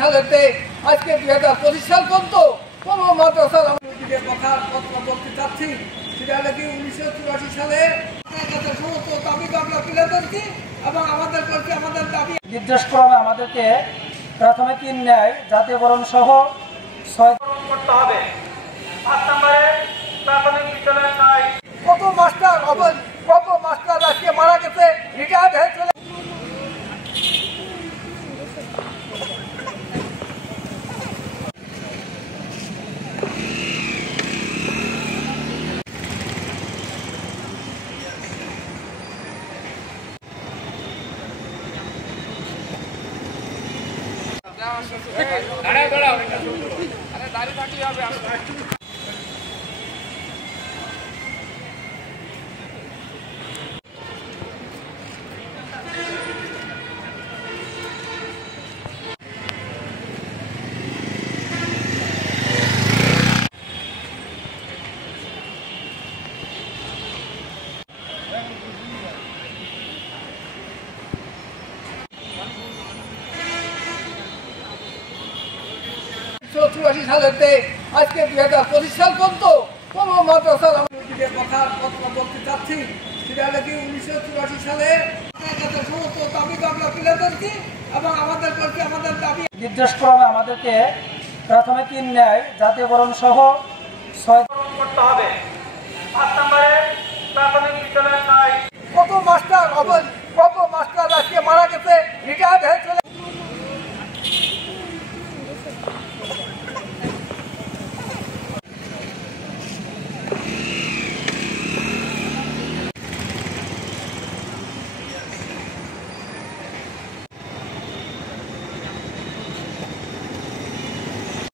সালেতে আজকে 2025 সাল পর্যন্ত কোন মাদ্রাসার আমাদের কথা বলতে চাচ্ছি, সেটা নাকি 1984 সালে সমস্ত দাবি আমরা তুলে ধরছি এবং আমাদের প্রতি আমাদের দাবি নির্দেশক্রমে আমাদেরকে প্রাথমিক ন্যায় জাতীয়করণ সহ 6 করতে হবে। 5 নম্বরে প্রাথমিক বিদ্যালয় নয়। কত মাস্টার আজকে মারা গেছে, রিটায়ার্ড হয়ে চলে দাঁড়িয়ে থাকলে হবে। সালেতে আজকে 2025 সাল পর্যন্ত কোন মাদ্রাসার আমাদের কথা বলতে চাচ্ছি, সেটা নাকি 1984 সালে সমস্ত দাবি আমরা তুলে ধরছি এবং আমাদের প্রতি আমাদের দাবি নির্দেশক্রমে আমাদেরকে প্রাথমিক ন্যায় জাতীয়করণ সহ 6 করতে হবে। 5 নম্বরে প্রাথমিক বিদ্যালয় নয়। কত মাস্টার আজকে মারা গেছে, রিটায়ার্ড হয়ে